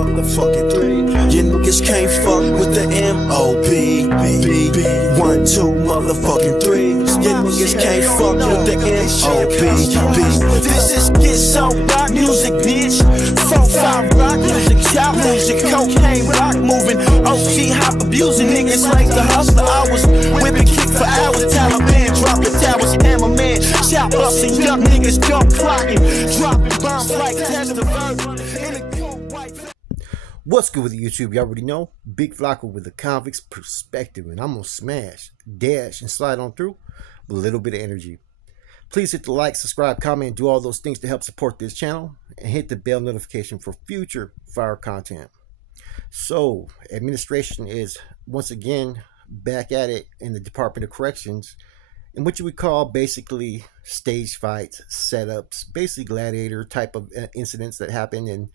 motherfucking 3. You niggas can't fuck with the M.O.B. 1, 2, motherfucking 3. You niggas can't fuck with the M.O.B. This is get so rock music, bitch. 4-5 rock music, shout music, cocaine rock moving, OG hop abusing niggas like the hustler. I was whipping kick for hours, Taliban dropping towers, hammerman, shout busting, young niggas jump clocking, dropping bombs like test the verb in a cold white. What's good with YouTube? You already know, Big Flacco with the convict's perspective, and I'm gonna smash, dash, and slide on through with a little bit of energy. Please hit the like, subscribe, comment, do all those things to help support this channel, and hit the bell notification for future fire content. So, administration is once again back at it in the Department of Corrections, in what you would call basically stage fights, setups, basically Gladiator type of incidents that happen, and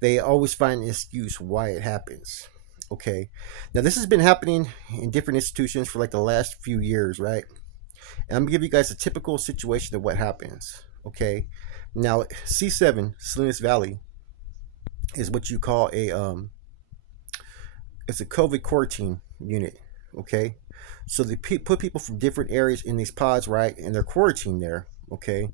they always find an excuse why it happens. Okay, now this has been happening in different institutions for like the last few years, right? And I'm gonna give you guys a typical situation of what happens. Okay, now C7 Salinas Valley is what you call a it's a COVID quarantine unit. Okay, so they put people from different areas in these pods, right, and they're quarantined there. Okay,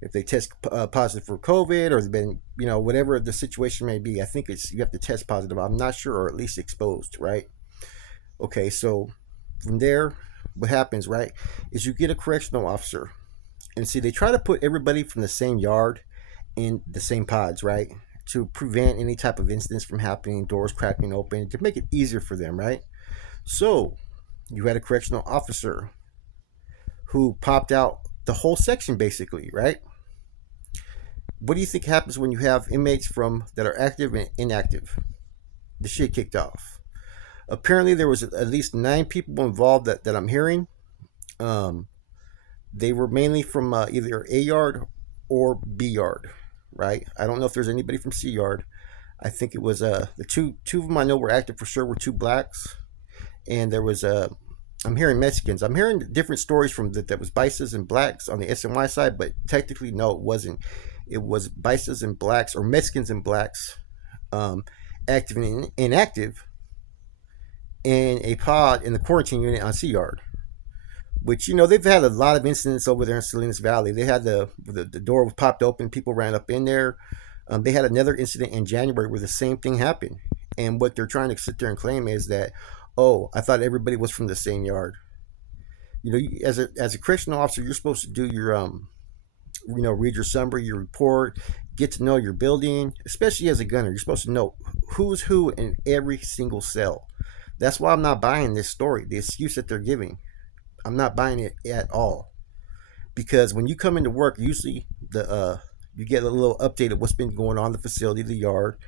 if they test positive for COVID, or they've been, you know, whatever the situation may be, I think it's, you have to test positive, I'm not sure, or at least exposed, right? Okay, so from there, what happens, right, is you get a correctional officer, and see, they try to put everybody from the same yard in the same pods, right, to prevent any type of incidents from happening, doors cracking open, to make it easier for them, right? So you had a correctional officer who popped out the whole section basically, right? What do you think happens when you have inmates from that are active and inactive? The shit kicked off. Apparently there was at least 9 people involved that I'm hearing. They were mainly from either A yard or B yard, right? I don't know if there's anybody from C yard. I think it was the two of them I know were active for sure were 2 blacks, and there was I'm hearing Mexicans. I'm hearing different stories from that was Bices and blacks on the SNY side, but technically no, it wasn't. It was Bices and blacks, or Mexicans and blacks, active and inactive, in a pod in the quarantine unit on C yard. Which, you know, they've had a lot of incidents over there in Salinas Valley. They had the door was popped open, people ran up in there. They had another incident in January where the same thing happened. And what they're trying to sit there and claim is that, oh, I thought everybody was from the same yard. You know, as a correctional officer, you're supposed to do your you know, read your summary, your report, get to know your building. Especially as a gunner, you're supposed to know who's who in every single cell. That's why I'm not buying this story, the excuse that they're giving. I'm not buying it at all, because when you come into work, usually you get a little update of what's been going on in the facility, the yard,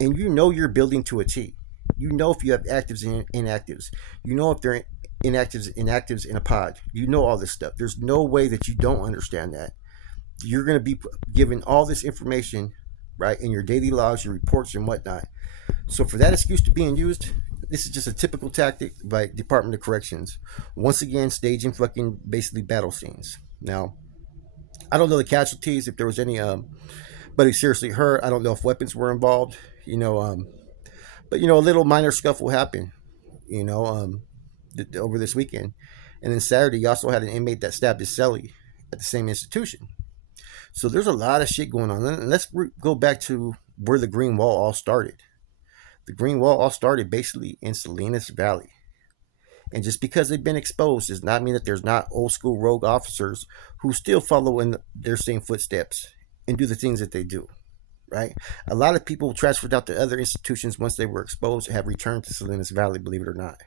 and you know your building to a T. You know if you have actives and inactives. You know if they're inactives in a pod. You know all this stuff. There's no way that you don't understand that. You're going to be given all this information, right, in your daily logs, your reports, and whatnot. So for that excuse to being used, this is just a typical tactic by Department of Corrections. Once again, staging fucking basically battle scenes. Now, I don't know the casualties, if there was any but seriously hurt. I don't know if weapons were involved, you know, but, you know, a little minor scuffle happened, you know, over this weekend. And then Saturday, you also had an inmate that stabbed his cellie at the same institution. So there's a lot of shit going on. And let's go back to where the Green Wall all started. The Green Wall all started basically in Salinas Valley. And just because they've been exposed does not mean that there's not old school rogue officers who still follow in their same footsteps and do the things that they do, right? A lot of people transferred out to other institutions once they were exposed have returned to Salinas Valley, believe it or not.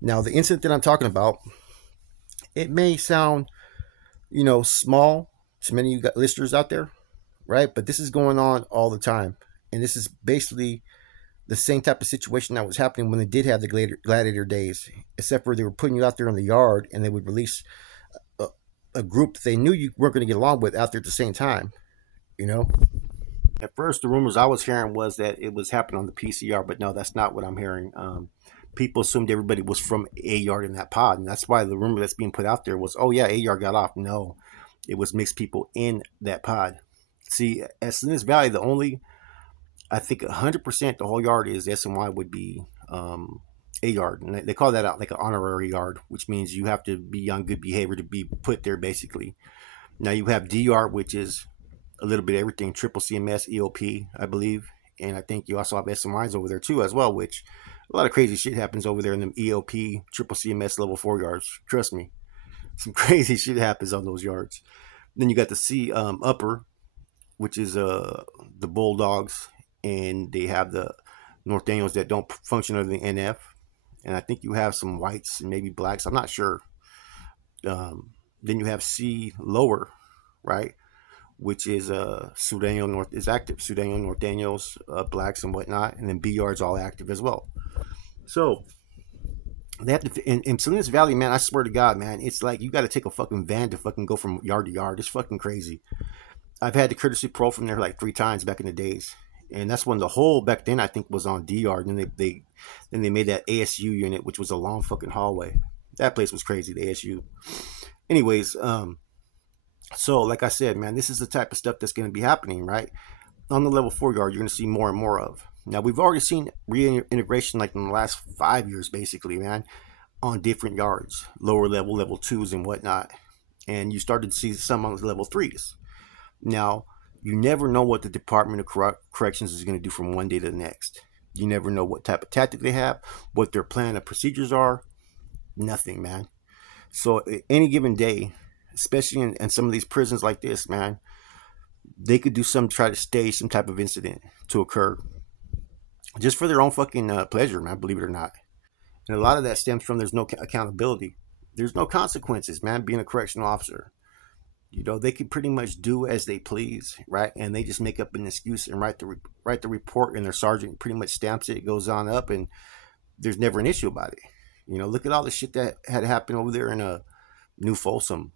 Now, the incident that I'm talking about, it may sound, you know, small to many of you listeners out there, right? But this is going on all the time. And this is basically the same type of situation that was happening when they did have the Gladiator days, except for they were putting you out there in the yard and they would release a group that they knew you weren't going to get along with out there at the same time, you know? At first, the rumors I was hearing was that it was happening on the PCR, but no, that's not what I'm hearing. People assumed everybody was from A yard in that pod, and that's why the rumor that's being put out there was, oh yeah, A yard got off. No, it was mixed people in that pod. See, at Salinas Valley, the only I think 100% the whole yard is SNY would be a yard, and they call that out like an honorary yard, which means you have to be on good behavior to be put there, basically. Now you have D yard, which is a little bit of everything, triple CMS, EOP, I believe, and I think you also have SNYs over there too as well, which a lot of crazy shit happens over there in them EOP, triple CMS level 4 yards. Trust me, some crazy shit happens on those yards. Then you got the C upper, which is the Bulldogs, and they have the Norteños that don't function under the NF, and I think you have some whites and maybe blacks. I'm not sure. Then you have C lower, right, which is Sureño North is active, Sureño Norteños, blacks and whatnot, and then B yard's all active as well. So they have to in Salinas Valley, man. I swear to God, man, it's like you got to take a fucking van to fucking go from yard to yard. It's fucking crazy. I've had the courtesy parole from there like 3 times back in the days. And that's when the whole back then I think was on D yard, and then they made that ASU unit, which was a long fucking hallway. That place was crazy, the ASU. Anyways, so like I said, man, this is the type of stuff that's going to be happening, right? On the level 4 yard, you're going to see more and more of. Now we've already seen reintegration like in the last 5 years, basically, man, on different yards, lower level, level 2s and whatnot, and you started to see some on the level 3s. Now, you never know what the Department of Corrections is going to do from one day to the next. You never know what type of tactic they have, what their plan of procedures are. Nothing, man. So any given day, especially in some of these prisons like this, man, they could do try to stage some type of incident to occur just for their own fucking pleasure, man, believe it or not. And a lot of that stems from there's no accountability. There's no consequences, man, being a correctional officer. You know, they can pretty much do as they please, right? And they just make up an excuse and write the report, and their sergeant pretty much stamps it. It goes on up, and there's never an issue about it. You know, look at all the shit that had happened over there in New Folsom.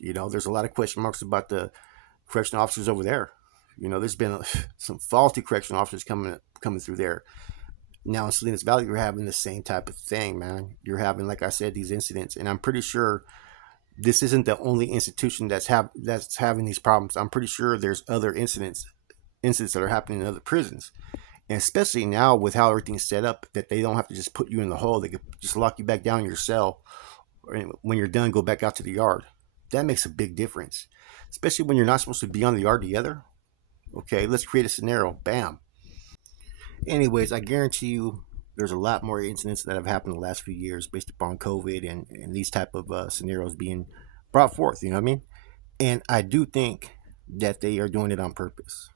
You know, there's a lot of question marks about the correctional officers over there. You know, there's been some faulty correctional officers coming through there. Now in Salinas Valley, you're having the same type of thing, man. You're having, like I said, these incidents, and I'm pretty sure this isn't the only institution that's having these problems. I'm pretty sure there's other incidents that are happening in other prisons, and especially now with how everything's set up, that they don't have to just put you in the hole. They could just lock you back down in your cell, or when you're done, go back out to the yard. That makes a big difference, especially when you're not supposed to be on the yard together. Okay, let's create a scenario. Bam. Anyways, I guarantee you there's a lot more incidents that have happened in the last few years based upon COVID and these type of scenarios being brought forth, you know what I mean? And I do think that they are doing it on purpose.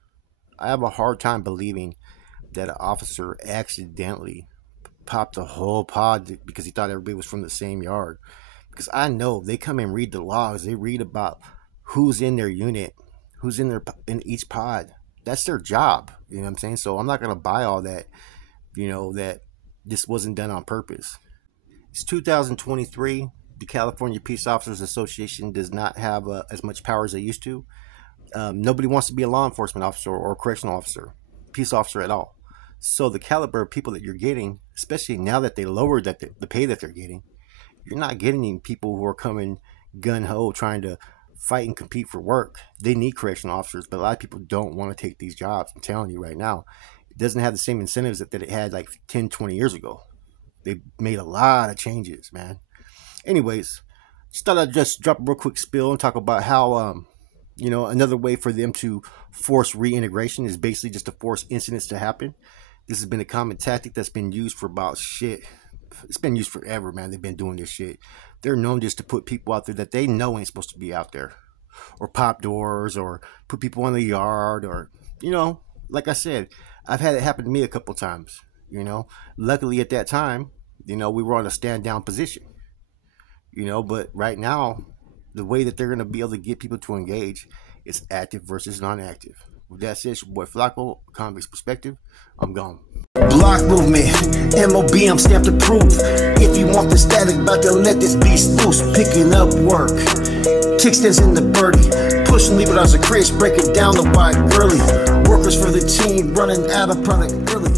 I have a hard time believing that an officer accidentally popped the whole pod because he thought everybody was from the same yard. Because I know they come and read the logs. They read about who's in their unit, who's in each pod. That's their job, you know what I'm saying? So I'm not going to buy all that, you know, that this wasn't done on purpose. It's 2023. The California Peace Officers Association does not have as much power as they used to. Nobody wants to be a law enforcement officer or a correctional officer, peace officer at all. So the caliber of people that you're getting, especially now that they lowered the pay that they're getting, you're not getting people who are coming gun-ho trying to fight and compete for work. They need correctional officers, but a lot of people don't want to take these jobs. I'm telling you right now. It doesn't have the same incentives that it had like 10, 20 years ago. They made a lot of changes, man. Anyways, just thought I'd just drop a real quick spill and talk about how, you know, another way for them to force reintegration is basically just to force incidents to happen. This has been a common tactic that's been used for about shit. It's been used forever, man. They've been doing this shit. They're known just to put people out there that they know ain't supposed to be out there, or pop doors, or put people in the yard, or, you know, like I said, I've had it happen to me a couple times, you know. Luckily at that time, you know, we were on a stand down position, you know, but right now, the way that they're going to be able to get people to engage is active versus non-active. With that said, it's your boy Flacco, Convict's Perspective. I'm gone. Block movement, MOB, I'm stamped to prove. If you want the static, about to let this beast loose. Picking up work, kickstands in the birdie, pushing Libras a crates, breaking down the wide girly. Workers for the team, running out of product early.